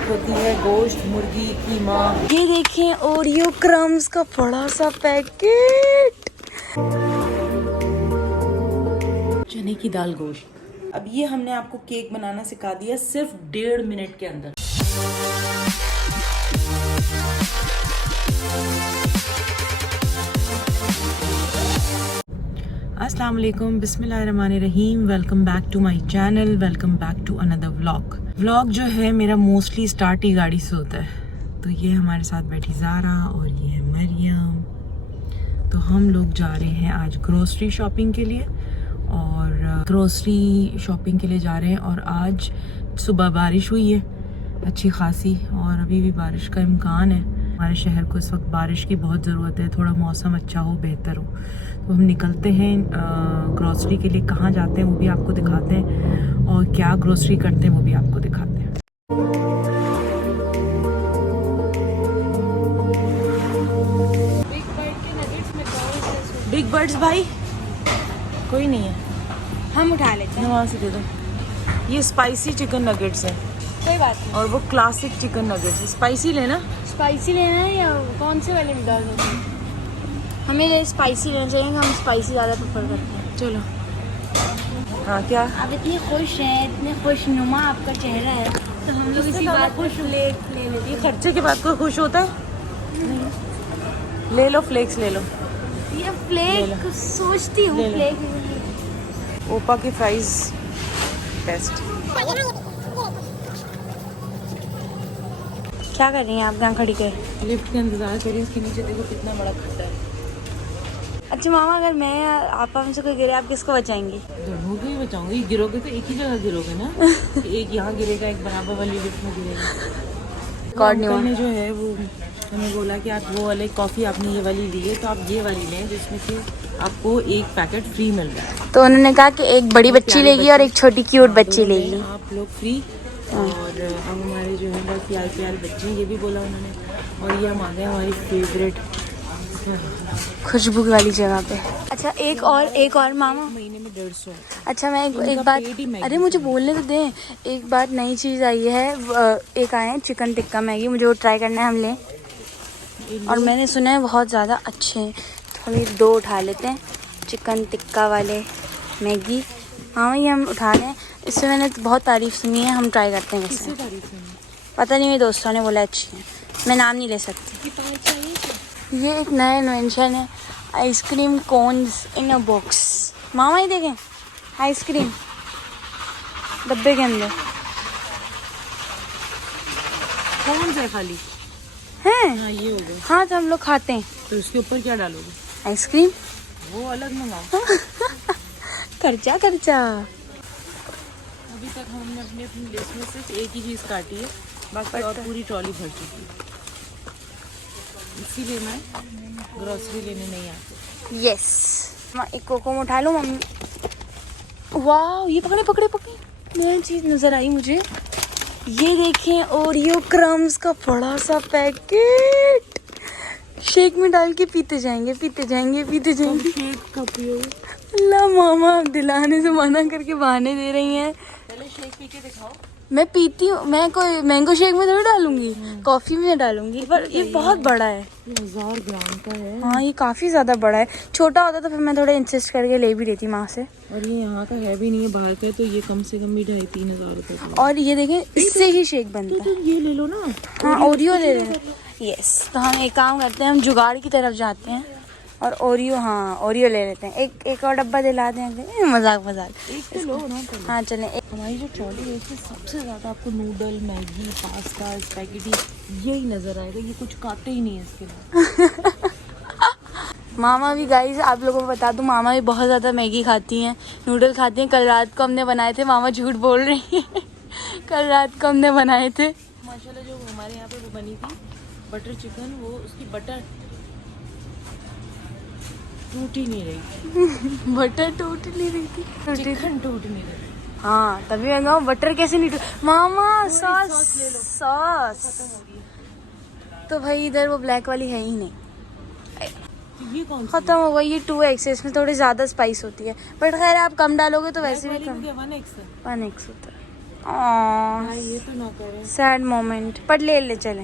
एक होती है गोश्त, मुर्गी, कीमा। ये देखें ओरियो क्रम्स का बड़ा सा पैकेट। चने की दाल गोश्त। अब ये हमने आपको केक बनाना सिखा दिया सिर्फ 1.5 मिनट के अंदर। अस्सलाम वालेकुम, बिस्मिल्लाहिर्रहमानिर्रहीम। Welcome back to my channel, welcome back to another vlog जो है मेरा मोस्टली स्टार्ट ही गाड़ी से होता है। तो ये हमारे साथ बैठी ज़ारा और ये है मरियम। तो हम लोग जा रहे हैं आज ग्रोसरी शॉपिंग के लिए, और ग्रोसरी शॉपिंग के लिए जा रहे हैं। और आज सुबह बारिश हुई है अच्छी खासी, और अभी भी बारिश का इम्कान है। हमारे शहर को इस वक्त बारिश की बहुत ज़रूरत है, थोड़ा मौसम अच्छा हो, बेहतर हो। तो हम निकलते हैं ग्रोसरी के लिए। कहाँ जाते हैं वो भी आपको दिखाते हैं, और क्या ग्रोसरी करते हैं वो भी आपको दिखाते हैं। बिग बर्ड्स भाई कोई नहीं है, हम उठा लेते हैं। वहाँ से दे दो। ये स्पाइसी चिकन नगेट्स है, कोई बात नहीं। और वो क्लासिक चिकन नगेट्स है। स्पाइसी लेना। स्पाइसी लेना है या कौन से वाले डाल दो? हमें ये स्पाइसी लेना चाहिए, हम स्पाइसी ज़्यादा प्रेफर करते हैं। चलो। हाँ क्या? आप इतनी खुश हैं, इतने खुशनुमा आपका चेहरा है, तो हम लोग इसी बात को ले लेते ये खर्चे की बात को खुश होता है? ले लो फ्लेक्स, ले लो। हैं। ये फ्लेक सोचती हूँ, ले लो। फ्लेक ओपा की फ्राइज बेस्ट। क्या कर रही हैं आप यहाँ खड़ी कर? लिफ्ट का इंतजार करिए, इसके नीचे देखो कितना बड़ा खड्डा है। अच्छा मामा, अगर मैं या आपा में से कोई गिरे, आप किसको बचाएंगी? दोनों को ही बचाऊंगी। गिरोगे तो एक ही जगह गिरोगे ना। एक यहाँ गिरेगा, एक बराबर वाली लिफ्ट में गिरेगा। अंकल ने जो है वो हमें बोला कि आप वो वाले कॉफ़ी आपने ये वाली ली है, तो आप ये वाली लें जिसमें से आपको एक पैकेट फ्री मिल रहा है। तो उन्होंने कहा कि एक बड़ी बच्ची लेगी और एक छोटी क्यूट बच्ची लेगी। आप लोग फ्री, और अब हमारे जो है बहुत प्यार प्यार बच्चे हैं, ये भी बोला उन्होंने। और ये हम आ गए हमारी फेवरेट खुशबू वाली जगह पे। अच्छा एक और मामा, महीने में 150। अच्छा मैं एक बात, अरे मुझे बोलने तो दें। एक बात नई चीज़ आई है, एक आए हैं चिकन टिक्का मैगी, मुझे वो ट्राई करना है, हम लें। और मैंने सुना है बहुत ज़्यादा अच्छे हैं, तो हम ये 2 उठा लेते हैं चिकन टिक्का वाले मैगी। हाँ ये हम उठा लें, इससे मैंने बहुत तारीफ़ सुनी है, हम ट्राई करते हैं। वैसे पता नहीं, मेरे दोस्तों ने बोला अच्छी है, मैं नाम नहीं ले सकती। ये एक नया इन्वेंशन है, ice cream cones in a box. मामा ही देखें, आइसक्रीम डब्बे के अंदर कौन सा खाली हैं। हाँ ये हो गया। हाँ तो हम लोग खाते हैं तो उसके ऊपर क्या डालोगे? आइसक्रीम। वो अलग मंगाओ। खर्चा अभी तक हमने अपनी लिस्ट में सिर्फ एक ही चीज़ काटी है, बाकी और पूरी ट्रॉली भर चुकी है। इसीलिए मैं ग्रोसरी लेने नहीं आती। यस, एक कोको उठा लो मम्मी। वाह, ये पकड़े नई चीज़ नज़र आई मुझे। ये देखें ओरियो क्रम्स का बड़ा सा पैकेट। शेक में डाल के पीते जाएंगे। शेक का पियो। अल्लाह मामा, आप दिलाने से मना करके बहाने दे रही हैं। पहले शेक पी के दिखाओ। मैं पीती हूँ, मैं कोई मैंगो शेक में थोड़ी डालूंगी, कॉफ़ी में डालूंगी। पर ये बहुत बड़ा है, 1000 ग्राम का है। हाँ ये काफ़ी ज़्यादा बड़ा है। छोटा होता तो फिर मैं थोड़ा इंसिस्ट करके ले भी देती माँ से। और ये यहाँ का है भी नहीं है, बाहर का है, तो ये कम से कम भी 2,500-3 हज़ार रुपये का। और ये देखें, इससे ही शेक बनता है। तो ये ले लो ना। हाँ ओरियो ले लें। यस, तो हम एक काम करते हैं, हम जुगाड़ की तरफ जाते हैं और ओरियो ले लेते हैं। एक और डब्बा दिला दें। मजाक एक तो लो ना। हाँ चलें। हमारी जो ट्रॉली है इसमें सबसे ज़्यादा आपको नूडल, मैगी, पास्ता, स्पैगेटी यही नज़र आएगा। ये कुछ खाते ही नहीं है इसके बाद। मामा भी, गाइस आप लोगों को बता दूं, मामा भी बहुत ज़्यादा मैगी खाती हैं, नूडल खाती हैं। कल रात को हमने बनाए थे, मामा झूठ बोल रही है। कल रात को हमने बनाए थे माशाल्लाह। जो हमारे यहाँ पे वो बनी थी बटर चिकन, वो उसकी बटर टूट ही नहीं रही। बटर टूट नहीं रही थी, चिकन टूट नहीं रही। हाँ तभी मैं कहूँ बटर कैसे नहीं टूट। मामा सॉस ले लो। सॉस तो भाई इधर वो ब्लैक वाली है ही नहीं, ये कौन सी? खत्म हो गई। ये 2x है, इसमें थोड़ी ज़्यादा स्पाइस होती है, बट खैर आप कम डालोगे तो वैसे भी कम। 1x है। 1x होता है। ये तो ना करें। सैड मोमेंट, पर ले चले।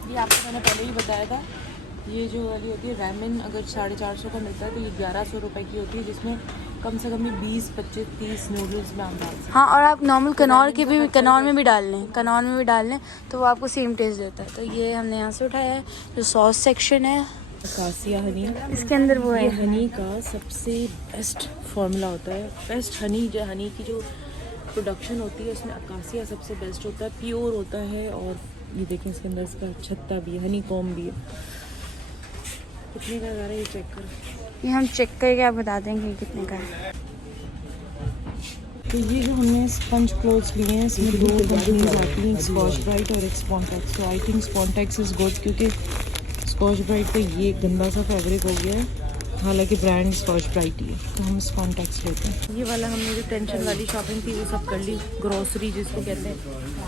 ये आपको मैंने पहले ही बताया था, ये जो वाली होती है रैमेन, अगर 450 का मिलता है तो ये 1100 रुपये की होती है, जिसमें कम से कम भी 20, 25, 30 नूडल्स में आप डाल सकते हैं। हाँ, और आप नॉर्मल कनौर के भी, कनौर में भी डाल लें तो वो आपको सेम टेस्ट देता है। तो ये हमने यहाँ से उठाया है। जो सॉस सेक्शन है, अकासिया हनी, इसके अंदर वो ये है। हनी का सबसे बेस्ट फार्मूला होता है। बेस्ट हनी, जो हनी की जो प्रोडक्शन होती है उसमें अकासिया सबसे बेस्ट होता है, प्योर होता है। और ये देखें इसके अंदर इसका छत्ता भी है, हनी कॉम भी है। कितने का आ रहा है ये चेक करो। ये हम चेक करके आप बता देंगे कितने का है। तो ये जो हमने स्पंज क्लोथ्स लिए हैं, इसमें 2 कंपनीज आती हैं, एक स्कॉच ब्राइट और एक स्पॉन्टेक्स। तो आई थिंक स्पॉन्टेक्स इज़ गुड, क्योंकि स्कॉच ब्राइट पे ये गंदा सा फैब्रिक हो गया है, हालांकि ब्रांड स्कॉच ब्राइट ही है। तो हम स्पॉन्टेक्स लेते हैं। ये वाला हमने जो टेंशन वाली शॉपिंग थी वो सब कर ली, ग्रोसरी जिसको कहते हैं।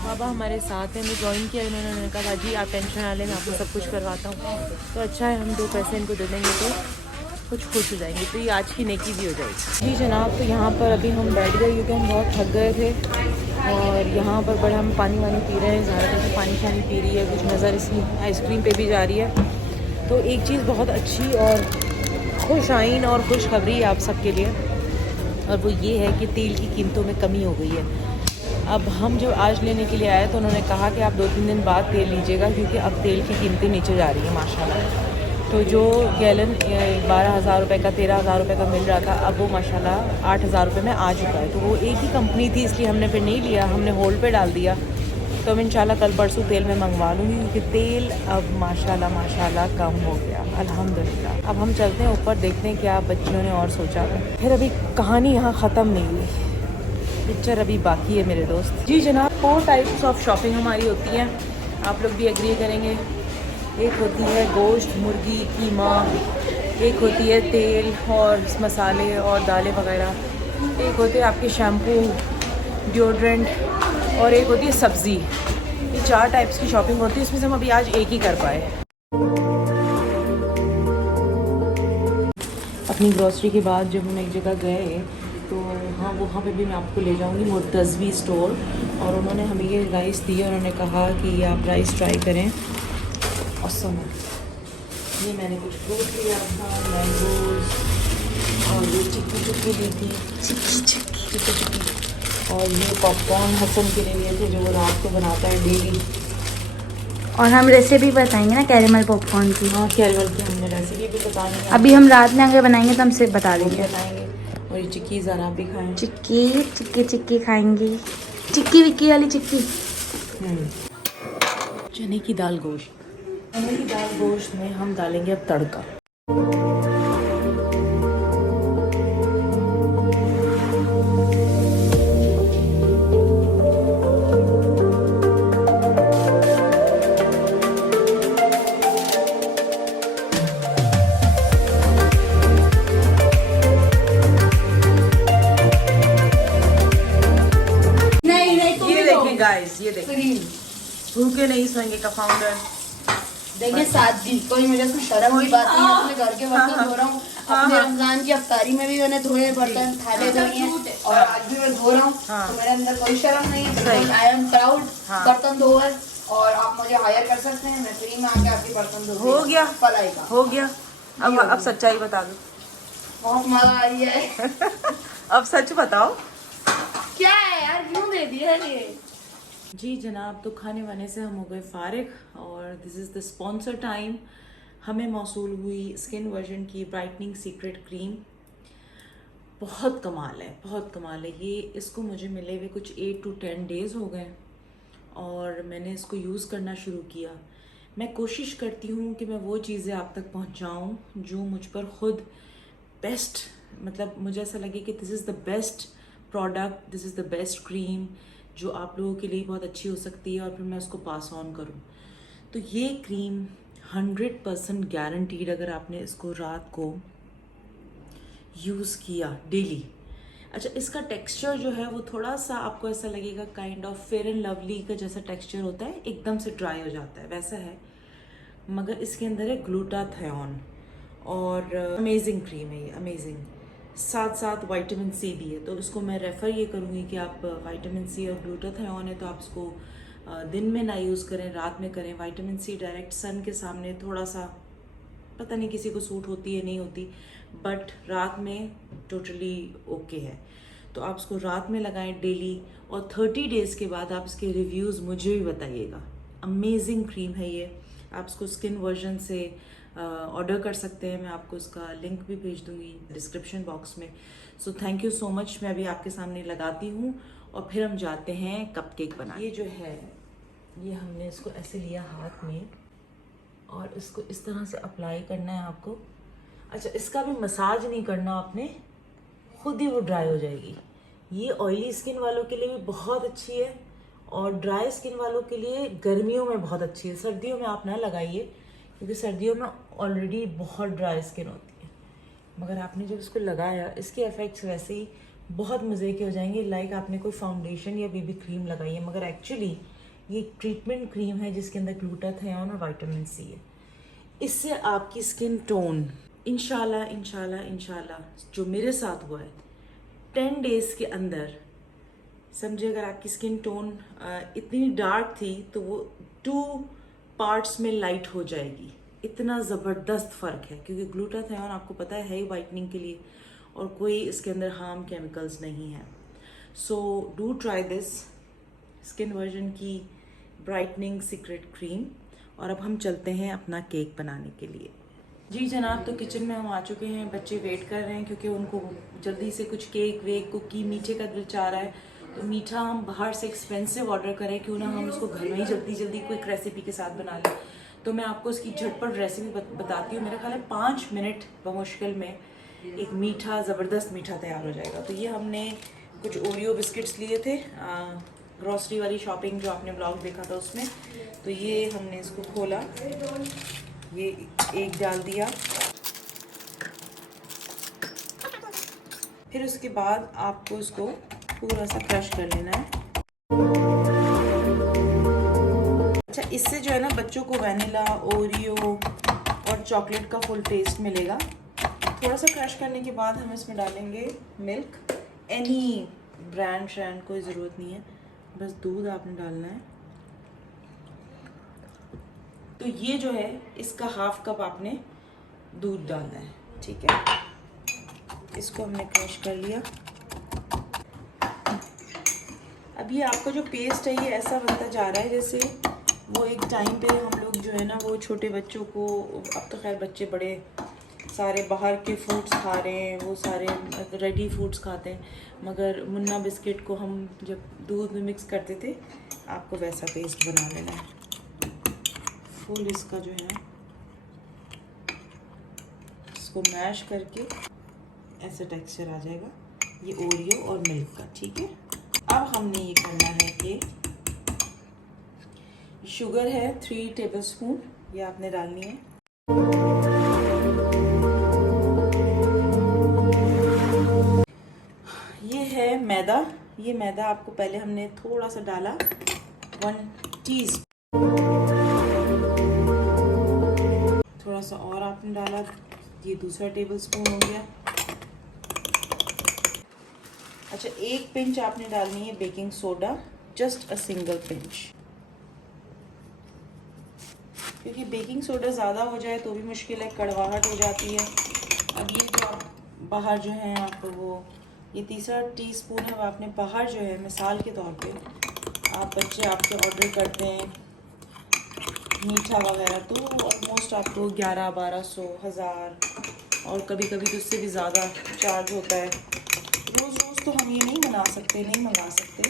बाबा हमारे साथ हैं, हमें ज्वाइन किया इन्होंने, कहा बाजी आप टेंशन ना लें, मैं आपको सब कुछ करवाता हूँ। तो अच्छा है, हम 2 पैसे इनको दे देंगे तो कुछ खुश हो जाएंगे, तो ये आज की नेकी भी हो जाएगी। जी जनाब, तो यहाँ पर अभी हम बैठ गए क्योंकि हम बहुत थक गए थे। और यहाँ पर बड़ा हम पानी वानी पी रहे हैं, ज़्यादा से पानी शानी पी रही है, कुछ नज़र इसकी आइसक्रीम पे भी जा रही है। तो एक चीज़ बहुत अच्छी और खुश आइन और खुशखबरी है आप सबके लिए, और वो ये है कि तेल की कीमतों में कमी हो गई है। अब हम जब आज लेने के लिए आए तो उन्होंने कहा कि आप 2-3 दिन बाद तेल लीजिएगा, क्योंकि अब तेल की कीमतें नीचे जा रही हैं माशाल्लाह। तो जो गैलन 12,000 रुपये का, 13,000 रुपये का मिल रहा था, अब वो माशाल्लाह 8,000 रुपये में आ चुका है। तो वो एक ही कंपनी थी, इसलिए हमने फिर नहीं लिया, हमने होल्ड पे डाल दिया। तो मैं इंशाल्लाह कल परसों तेल में मंगवा लूँगी, क्योंकि तेल अब माशाल्लाह कम हो गया अल्हम्दुलिल्लाह। अब हम चलते हैं ऊपर, देखते हैं क्या बच्चियों ने और सोचा है। फिर अभी कहानी यहाँ ख़त्म नहीं हुई, पिक्चर अभी बाकी है मेरे दोस्त। जी जनाब, 4 टाइप्स ऑफ शॉपिंग हमारी होती हैं, आप लोग भी एग्री करेंगे। एक होती है गोश्त, मुर्गी, कीमा, एक होती है तेल और मसाले और दालें वगैरह, एक होते हैं आपके शैम्पू, डिओड्रेंट, और एक होती है सब्ज़ी। ये 4 टाइप्स की शॉपिंग होती है, इसमें से हम अभी आज एक ही कर पाए। अपनी ग्रॉसरी के बाद जब हम एक जगह गए तो हाँ, वहाँ पे भी मैं आपको ले जाऊँगी, मुर्तज़वी स्टोर। और उन्होंने हमें ये राइस दिया, उन्होंने कहा कि आप राइस ट्राई करें, औसम है। ये मैंने कुछ फ्रूट लिया था, मैंगोज़, और ये चिक्की ली थी, चिक्की। और ये पॉपकॉर्न हसन के लिए लिए थे, जो वो रात को बनाता है डेली। और हम रेसिपी बताएंगे ना कैरेमल पॉपकॉर्न की। हाँ, कैरेमल की हमने रेसिपी भी बतानी है। अभी हम रात में अगर बनाएंगे तो हम सिर्फ बता देंगे। बताएंगे। और ये चिक्की ज़रा आप भी खाएँ। चिक्की खाएंगी, चिक्की विक्की वाली चिक्की। चने की दाल गोश्त, चने की दाल गोश्त में हम डालेंगे अब तड़का। गाइस ये देखिए, भूखे नहीं सोएंगे का फाउंडर। देखिए सादगी, कोई मुझे कुछ शर्म की बात नहीं है। अपने घर के बर्तन धो रहा हूँ, अपने रमजान की अफ्तारी में भी मैंने धोए बर्तन, थाले धोए हैं, और आज भी मैं धो रहा हूँ। तो मेरे अंदर कोई शर्म नहीं है। आई एम प्राउड बर्तन धोए, और आप मुझे हायर कर सकते हैं, मैं फ्री में आके आपके बर्तन धो। हो गया फलाई का हो गया। अब सच्चाई बता दो। बहुत मजा आई है। अब सच बताओ क्या है यार, क्यों दे दिया ये? जी जनाब, तो खाने वाने से हम हो गए फारिग, और this is the sponsor time. हमें मौसूल हुई स्किन वर्जन की ब्राइटनिंग सीक्रेट क्रीम। बहुत कमाल है, बहुत कमाल है। ये इसको मुझे मिले हुए कुछ 8 to 10 डेज़ हो गए, और मैंने इसको यूज़ करना शुरू किया। मैं कोशिश करती हूँ कि मैं वो चीज़ें आप तक पहुँचाऊँ जो मुझ पर ख़ुद बेस्ट, मतलब मुझे ऐसा लगे कि this is the best product, this is the best cream जो आप लोगों के लिए बहुत अच्छी हो सकती है, और फिर मैं उसको पास ऑन करूं। तो ये क्रीम 100% गारंटीड, अगर आपने इसको रात को यूज़ किया डेली। अच्छा, इसका टेक्सचर जो है वो थोड़ा सा आपको ऐसा लगेगा kind of fair and lovely का जैसा टेक्सचर होता है, एकदम से ड्राई हो जाता है वैसा है, मगर इसके अंदर है ग्लूटाथियोन, और अमेजिंग क्रीम है ये, अमेजिंग। साथ साथ विटामिन सी भी है। तो इसको मैं रेफ़र ये करूँगी कि आप विटामिन सी और ग्लूटाथियोन है तो आप इसको दिन में ना यूज़ करें, रात में करें। विटामिन सी डायरेक्ट सन के सामने थोड़ा सा पता नहीं किसी को सूट होती है नहीं होती, बट रात में टोटली ओके है। तो आप इसको रात में लगाएं डेली, और 30 डेज़ के बाद आप इसके रिव्यूज़ मुझे भी बताइएगा। अमेजिंग क्रीम है ये। आप इसको स्किन वर्जन से ऑर्डर कर सकते हैं, मैं आपको इसका लिंक भी भेज दूंगी डिस्क्रिप्शन बॉक्स में। So thank you so much. मैं अभी आपके सामने लगाती हूँ और फिर हम जाते हैं कपकेक बनाने। ये जो है ये हमने इसको ऐसे लिया हाथ में और इसको इस तरह से अप्लाई करना है आपको। अच्छा, इसका भी मसाज नहीं करना आपने, खुद ही वो ड्राई हो जाएगी। ये ऑयली स्किन वालों के लिए भी बहुत अच्छी है और ड्राई स्किन वालों के लिए गर्मियों में बहुत अच्छी है। सर्दियों में आप ना लगाइए क्योंकि सर्दियों में ऑलरेडी बहुत ड्राई स्किन होती है। मगर आपने जब इसको लगाया, इसके इफ़ेक्ट्स वैसे ही बहुत मज़े के हो जाएंगे। लाइक आपने कोई फाउंडेशन या बेबी क्रीम लगाई है, मगर एक्चुअली ये ट्रीटमेंट क्रीम है जिसके अंदर ग्लूटाथियोन और विटामिन सी है। इससे आपकी स्किन टोन इंशाल्लाह इंशाल्लाह इंशाल्लाह जो मेरे साथ हुआ है 10 डेज़ के अंदर, समझे, अगर आपकी स्किन टोन इतनी डार्क थी तो वो 2 पार्ट्स में लाइट हो जाएगी। इतना ज़बरदस्त फ़र्क है क्योंकि ग्लूटाथियोन आपको पता है ही वाइटनिंग के लिए और कोई इसके अंदर हार्म केमिकल्स नहीं है। So do try this skin version की ब्राइटनिंग सीक्रेट क्रीम। और अब हम चलते हैं अपना केक बनाने के लिए। जी जनाब, तो किचन में हम आ चुके हैं। बच्चे वेट कर रहे हैं क्योंकि उनको जल्दी से कुछ केक वेक कुकी मीठे का दिल चाह रहा है। तो मीठा हम बाहर से एक्सपेंसिव ऑर्डर करें, क्यों ना हम उसको घर में ही जल्दी जल्दी क्विक रेसिपी के साथ बना लें। तो मैं आपको इसकी झटपट रेसिपी बताती हूँ। मेरा ख्याल है 5 मिनट बमुश्किल में एक मीठा, ज़बरदस्त मीठा तैयार हो जाएगा। तो ये हमने कुछ ओरियो बिस्किट्स लिए थे ग्रॉसरी वाली शॉपिंग जो आपने ब्लॉग देखा था उसमें। तो ये हमने इसको खोला, ये एक डाल दिया, फिर उसके बाद आपको इसको पूरा सा क्रश कर लेना है। अच्छा, इससे जो है ना बच्चों को वैनिला, ओरियो और चॉकलेट का फुल टेस्ट मिलेगा। थोड़ा सा क्रश करने के बाद हम इसमें डालेंगे मिल्क। एनी ब्रांड श्रैंड कोई ज़रूरत नहीं है, बस दूध आपने डालना है। तो ये जो है इसका हाफ कप आपने दूध डालना है, ठीक है। इसको हमने क्रश कर लिया। अब ये आपका जो पेस्ट है ये ऐसा बनता जा रहा है जैसे वो एक टाइम पे हम लोग जो है ना वो छोटे बच्चों को, अब तो खैर बच्चे बड़े सारे बाहर के फूड्स खा रहे हैं, वो सारे रेडी फूड्स खाते हैं, मगर मुन्ना बिस्किट को हम जब दूध में मिक्स करते थे, आपको वैसा पेस्ट बना लेना है। फुल इसका जो है इसको मैश करके ऐसा टेक्सचर आ जाएगा ये ओरियो और मिल्क का, ठीक है। अब हमने ये करना है कि शुगर है 3 टेबलस्पून, ये आपने डालनी है। ये है मैदा, ये मैदा आपको पहले हमने थोड़ा सा डाला 1 टीस्पून, थोड़ा सा और आपने डाला, ये दूसरा टेबलस्पून हो गया। अच्छा, 1 पिंच आपने डालनी है baking soda, just a single pinch, क्योंकि बेकिंग सोडा ज़्यादा हो जाए तो भी मुश्किल है, कड़वाहट हो जाती है। अब ये जो आप बाहर जो है आप वो ये तीसरा टीस्पून है वो आपने बाहर जो है मिसाल के तौर पे आप बच्चे आपके ऑर्डर करते हैं मीठा वगैरह तो ऑलमोस्ट आपको 1100-1200 1000 और कभी कभी तो उससे भी ज़्यादा चार्ज होता है। रोज़ रोज़ तो हम ये नहीं मंगा सकते,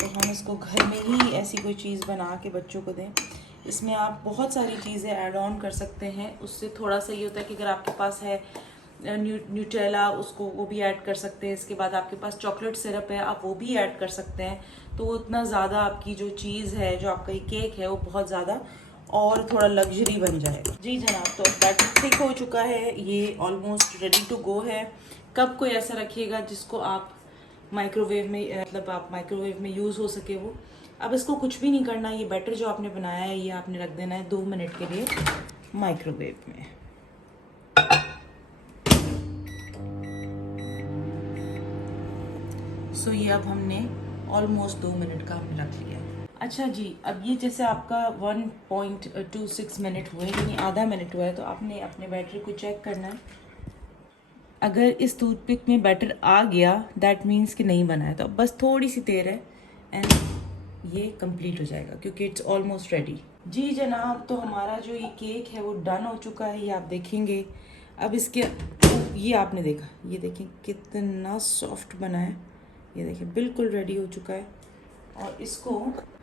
तो हम इसको घर में ही ऐसी कोई चीज़ बना के बच्चों को दें। इसमें आप बहुत सारी चीज़ें ऐड ऑन कर सकते हैं, उससे थोड़ा सा ये होता है कि अगर आपके पास है न्यूटेला उसको वो भी ऐड कर सकते हैं। इसके बाद आपके पास चॉकलेट सिरप है, आप वो भी ऐड कर सकते हैं। तो उतना ज़्यादा आपकी जो चीज़ है, जो आपका ये केक है, वो बहुत ज़्यादा और थोड़ा लग्जरी बन जाएगा। जी जनाब, तो बैटर थिक हो चुका है, ये ऑलमोस्ट रेडी टू गो है। कब कोई ऐसा रखिएगा जिसको आप माइक्रोवेव में, मतलब आप माइक्रोवेव में यूज़ हो सके वो। अब इसको कुछ भी नहीं करना, ये बैटर जो आपने बनाया है ये आपने रख देना है 2 मिनट के लिए माइक्रोवेव में। सो ये अब हमने ऑलमोस्ट 2 मिनट का हमने रख लिया है। अच्छा जी, अब ये जैसे आपका 1.26 मिनट हुए, यानी आधा मिनट हुआ है, तो आपने अपने बैटरी को चेक करना है। अगर इस टूथपिक में बैटर आ गया दैट मीन्स कि नहीं बना है, तो अब बस थोड़ी सी देर है एंड ये कंप्लीट हो जाएगा क्योंकि इट्स ऑलमोस्ट रेडी। जी जनाब, तो हमारा जो ये केक है वो डन हो चुका है, ये आप देखेंगे। अब इसके ये आपने देखा, ये देखें कितना सॉफ्ट बना है, ये देखिए बिल्कुल रेडी हो चुका है। और इसको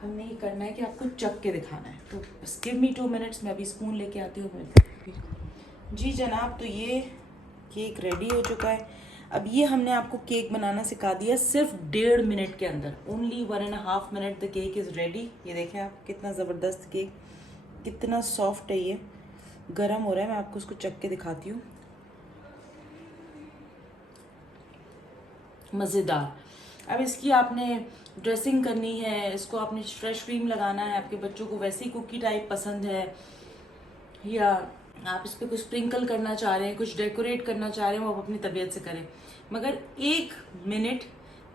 हमने ये करना है कि आपको चख के दिखाना है, तो बस गिव मी 2 मिनट्स, मैं अभी स्पून लेके आती हूँ। जी जनाब, तो ये केक रेडी हो चुका है। अब ये हमने आपको केक बनाना सिखा दिया सिर्फ 1.5 मिनट के अंदर, only 1.5 minute the cake is ready. ये देखें आप, कितना ज़बरदस्त केक, कितना सॉफ्ट है, ये गर्म हो रहा है। मैं आपको उसको चख के दिखाती हूँ। मज़ेदार। अब इसकी आपने ड्रेसिंग करनी है, इसको आपने फ्रेश क्रीम लगाना है, आपके बच्चों को वैसी कुकी टाइप पसंद है, या आप इस पर कुछ स्प्रिंकल करना चाह रहे हैं, कुछ डेकोरेट करना चाह रहे हैं, वो आप अपनी तबीयत से करें। मगर 1 मिनट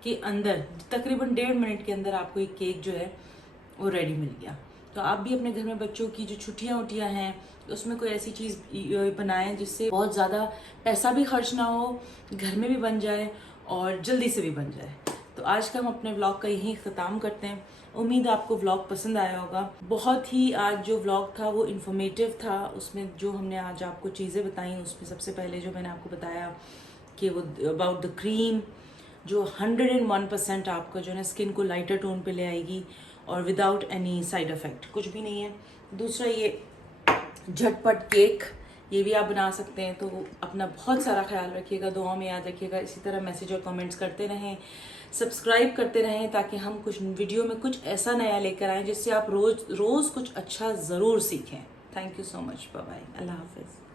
के अंदर, तकरीबन 1.5 मिनट के अंदर आपको एक केक जो है वो रेडी मिल गया। तो आप भी अपने घर में बच्चों की जो छुट्टियाँ उट्टियाँ हैं उसमें कोई ऐसी चीज़ बनाएं जिससे बहुत ज़्यादा पैसा भी खर्च ना हो, घर में भी बन जाए और जल्दी से भी बन जाए। तो आज का हम अपने व्लॉग का यहीं इख्तिताम करते हैं। उम्मीद आपको व्लॉग पसंद आया होगा। बहुत ही आज जो व्लॉग था वो इन्फॉर्मेटिव था। उसमें जो हमने आज आपको चीज़ें बताई, उसमें सबसे पहले जो मैंने आपको बताया कि वो अबाउट द क्रीम, जो 101% आपका जो है स्किन को लाइटर टोन पे ले आएगी और विदाउट एनी साइड इफ़ेक्ट, कुछ भी नहीं है। दूसरा, ये झटपट केक, ये भी आप बना सकते हैं। तो अपना बहुत सारा ख्याल रखिएगा, दुआ में याद रखिएगा। इसी तरह मैसेज और कमेंट्स करते रहें, सब्सक्राइब करते रहें, ताकि हम कुछ वीडियो में कुछ ऐसा नया लेकर आएँ जिससे आप रोज़ कुछ अच्छा ज़रूर सीखें। Thank you so much, bye bye, अल्लाह हाफिज़।